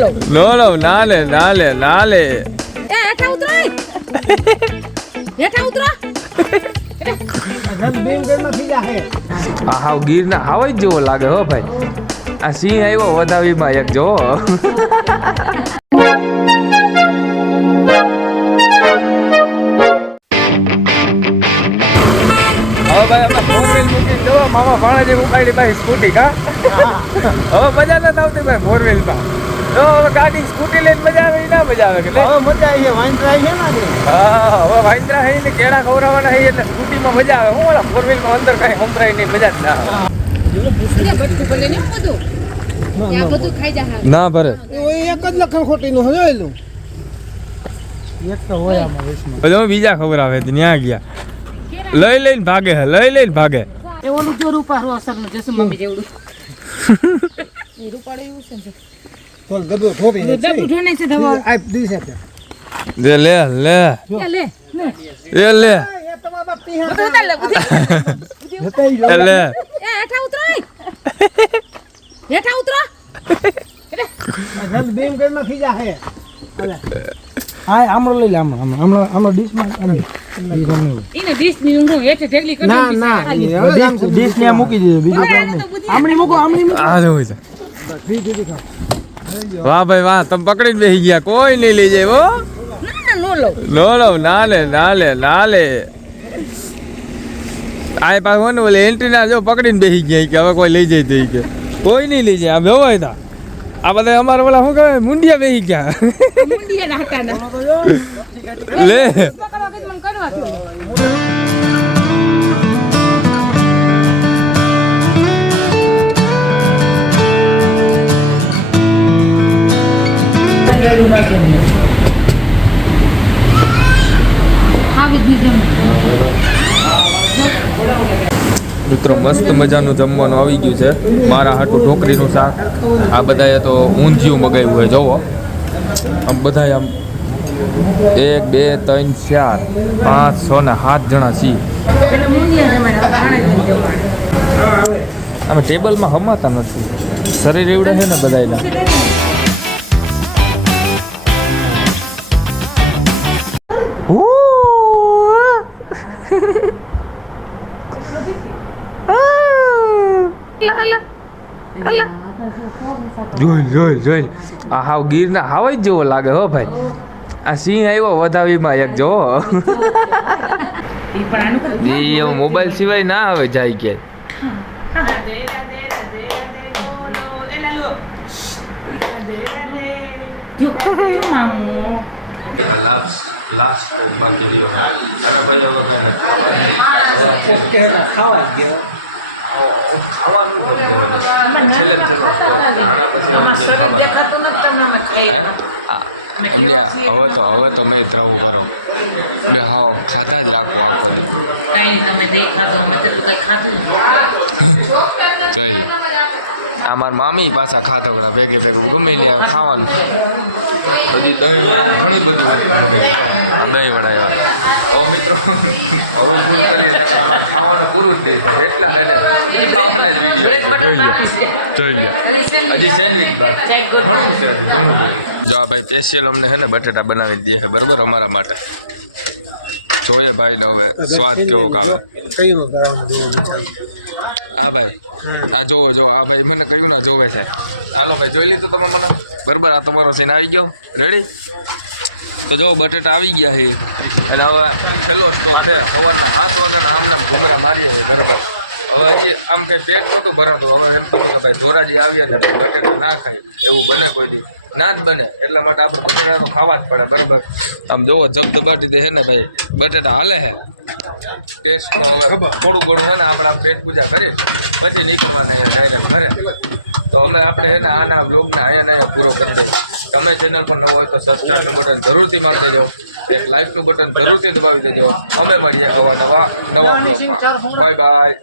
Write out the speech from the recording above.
લઉં નો નો ના લે ના લે ના લે એ હેઠા ઉતરો એ. હેઠા ઉતરો. આ હાવ હાવ જ જેવો લાગે હો ભાઈ. આ સિંહ આવ્યો વધાવીમાં એક જો. હવે મામા ભાણાજી ઉપાડી ભાઈ સ્કૂટી કા? હવે મજા નથી આવતી ભાઈ ફોર તો હવે ગાડી સ્કૂટી લઈને મજા આવે ના મજા આવે કે લે? હા હવે વાઇન્દ્રા હઈ ને કેળા ખવડાવવાના હઈ એટલે સ્કૂટીમાં મજા આવે. હું ઓલા ફોર વ્હીલમાં અંદર કાંઈ સંભળાય નહીં મજા જ ના આવે. એટલે ને જા હા ના ભરે. એક જ લખણ ખોટી નું હજાયેલું બીજા ખબર આવે ત્યાં ગયા. લઈ લઈને ભાગે લઈ લઈને ભાગે. જો રૂપારું મમ્મી જેવડું. એવું છે ને. થોડું ડબ્બો ખોટી ને ડબ્બુ ઢોળાય છે દવા આપ દી છે લે લે લે. લે લે. લે. લે હેઠા ઉતરો હેઠા ઉતરો. જલ્દ બેમ કરી ખીજા હે. હા આમળો લઈ લે આમળો આમળો આમળો ડીશમાં આમળો ઈ ગમે ઈને ડીશની ઊંઘું હેઠે ઢેગલી કરી ના દીધી ડીશ ડીશ મૂકી દીધું. બીજું આમળી મૂકો આમળી મૂકો. આ જો છે. વાહ ભાઈ વાહ તમે પકડીને બેસી ગયા. કોઈ નહીં લઈ જાય હો. ના ના લઉં લે ના લે ના લે આ પાછું ને ઓલે એન્ટ્રીના જો પકડીને બેસી ગયા કે હવે કોઈ લઈ જાય તો કે. કોઈ નહીં લઈ જાય આ બેવાય તા આ બધા અમારા ઓલા શું કહેવાય મુંડિયા બેસી ગયા. લે. મિત્રો મસ્ત મજાનું જમવાનું આવી ગયું છે. મારા હાટું ઢોકરીનું શાક. આ બધાએ તો ઊંધિયું મગાવ્યું હોય જોવો. આમ બધાએ આમ એક બે ત્રણ ચાર પાંચ છ ને સાત જણા છીએ. આમે ટેબલમાં હમાતા નથી. શરીર એવડે છે ને બધાયના જોઈ જોઈ જોઈ આ હાવ ગીરના હાવ જ જેવો લાગે હો ભાઈ આ સિંહ આવ્યો વધાવીમાં એક જો એ મોબાઈલ સિવાય ના આવે જાય કે જો હવે તો હવે તો મેં ત્રવું કરો ને હાવ ખાતા જ રાખો કાંઈ નહીં તમે નહીં ખાતો અમે તો કઈ ખાતું આ મારા મામી પાછા ખાતા બધા ભેગે ભેગું ગમે ને ખાવાનું. બધી દહીં ઘણી બધું દહીં વડાવ્યા ઓ મિત્રો હું પૂરું જ જો આ ભાઈ સ્પેશિયલ અમને હે ને બટેટા બનાવી દે છે બરાબર? અમારા માટે. જોઈએ ભાઈ ને હવે સ્વાદ કેવો હા ભાઈ. આ જોવો જો આ ભાઈ મને કહ્યું ના જોવે છે. હાલો ભાઈ જોઈ લીધું તમે મને? બરાબર આ તમારો સીન આવી ગયો. રેડી તો જો બટેટા આવી ગયા છે. એટલે હવે પેલો માટે સાત વાગ્યાના આમ નામ મારી બરાબર? હવે આમ કંઈ પેટ નહોતું ભરાતું. હવે એમ કહું કે ભાઈ ધોરાજી આવ્યા ને બટેટા ના ખાય. એવું બને કોઈ દી ના જ બને. એટલા માટે આપણે બટેટાનો ખાવા જ પડે બરાબર? આમ જોવો જબદબાટી દે ને ભાઈ. બટેટા હાલે છે ટેસ્ટ થોડું ઘણું છે ને આપણે આમ પેટ પૂજા કરીએ. પછી નીકળવાના ઘરે. તો અમે આપણે છે ને આના બ્લોગને આયા ને પૂરો કરી દઈએ. તમે ચેનલ પર ન હોય તો સબસ્ક્રાઈબ બટન જરૂરથી મારી દેજો. એક લાઈકનું બટન જરૂરથી દબાવી દેજો. હવે મળીએ નવા નવા બાય બાય